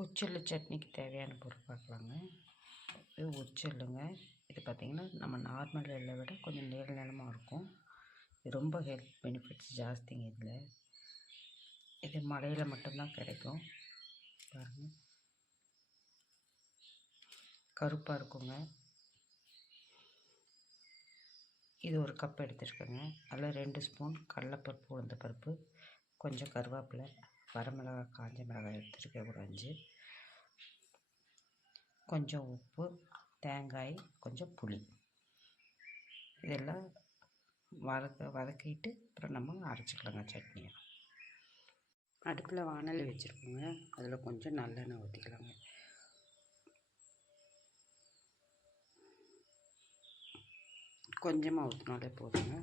உச்செல்லு சட்னிக்கு தேவையான பொருள் பார்க்கலாங்க. இது உச்செல்லுங்க. இது பார்த்திங்கன்னா நம்ம நார்மல் எள்ளை விட கொஞ்சம் நீளமாக இருக்கும். இது ரொம்ப ஹெல்த் பெனிஃபிட்ஸ் ஜாஸ்திங்க இதில். இது மழையில் மட்டும்தான் கிடைக்கும். பாருங்கள், கருப்பாக இருக்குங்க. இது ஒரு கப் எடுத்துருக்கேங்க. அதில் 2 ஸ்பூன் கடலைப்பருப்பு, உளுந்தப்பருப்பு, கொஞ்சம் கருவேப்பிலை, வரமிளகாய், காஞ்ச மிளகாய் எடுத்துருக்கேன் ஒரு 5, கொஞ்சம் உப்பு, தேங்காய், கொஞ்சம் புளி. இதெல்லாம் வதக்கிட்டு அப்புறம் நம்ம அரைச்சிக்கலாங்க சட்னியை. அடுப்பில் வானல் வச்சுருக்கோங்க. அதில் கொஞ்சம் நல்லெண்ணெய் ஊற்றிக்கலாங்க. கொஞ்சமாக ஊற்றினாலே போதுங்க.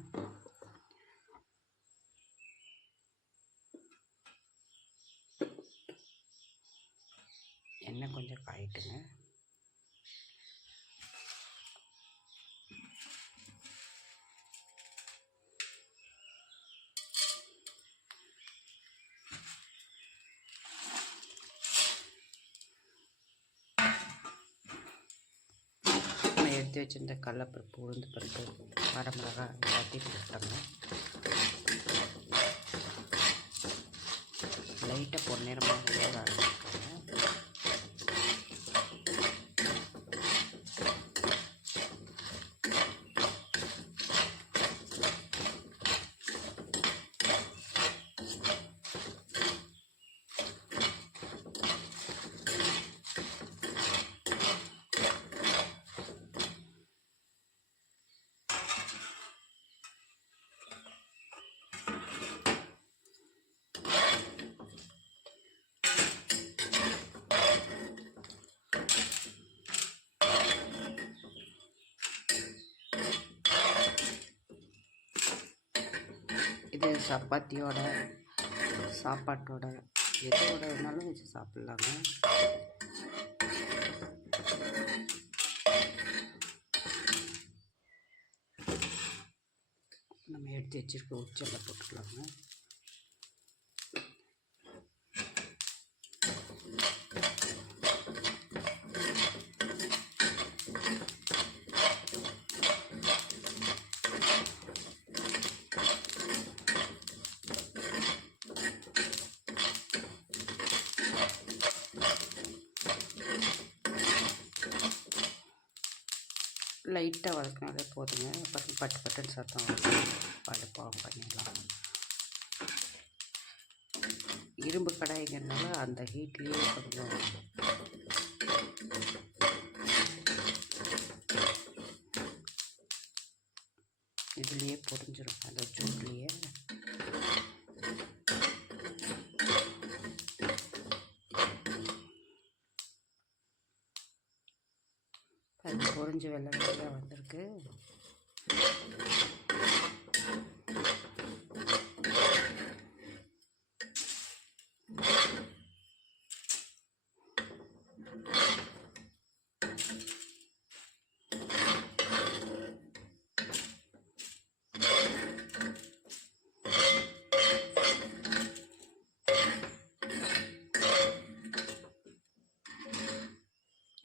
எண்ணெய் கொஞ்சம் காயிட்டுங்க. எடுத்து வச்சுருந்த கடலைப்பருப்பு, உளுந்து பருப்பு, வரமிளகாய் எல்லாத்தையும் போட்டாங்க. லைட்டாக பொன்னிறமாக வேக ஆரம்பிச்சிருக்காங்க. இது சப்பாத்தியோட, சாப்பாட்டோட, எதோட வேணாலும் வச்சு சாப்பிட்லாங்க. நம்ம எடுத்து வச்சுருக்க உச்செல்லை போட்டுக்கலாங்க. லைட்டாக வதக்கினாலே போதுங்க. அப்புறம் பட்டு பட்டுன்னு சத்தம் படுப்பாக பண்ணிடலாம். இரும்பு கடாய்ங்கிறதுனால அந்த ஹீட்லேயே கொஞ்சம் இதுலேயே பொரிஞ்சிடும், அந்த சூட்லேயே. அது பொரிஞ்சு வெள்ளை வெள்ளையாக வந்திருக்கு.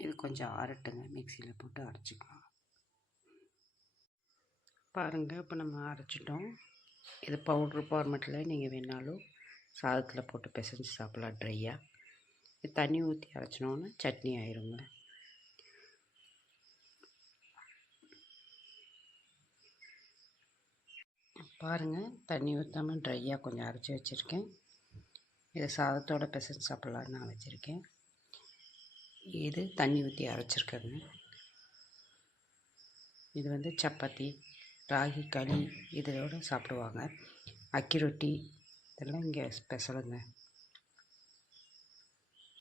இது கொஞ்சம் ஆறட்டுங்க, மிக்சியில் போட்டு அரைச்சிக்கலாம். பாருங்கள், இப்போ நம்ம அரைச்சிட்டோம். இது பவுட்ரு ஃபார்மெட்டில் நீங்கள் வேணாலும் சாதத்தில் போட்டு பிசைஞ்சு சாப்பிட்லாம் ட்ரையாக. இது தண்ணி ஊற்றி அரைச்சினோன்னா சட்னி ஆயிருங்க. பாருங்கள், தண்ணி ஊற்றாமல் ட்ரையாக கொஞ்சம் அரைச்சி வச்சுருக்கேன். இதை சாதத்தோடு பிசைஞ்சு சாப்பிட்லான்னு நான் வச்சுருக்கேன். இது தண்ணி ஊற்றி அரைச்சிருக்கேங்க. இது வந்து சப்பாத்தி, ராகி களி இதோடு சாப்பிடுவாங்க. அக்கி ரொட்டி இதெல்லாம் இங்கே ஸ்பெஷலுங்க.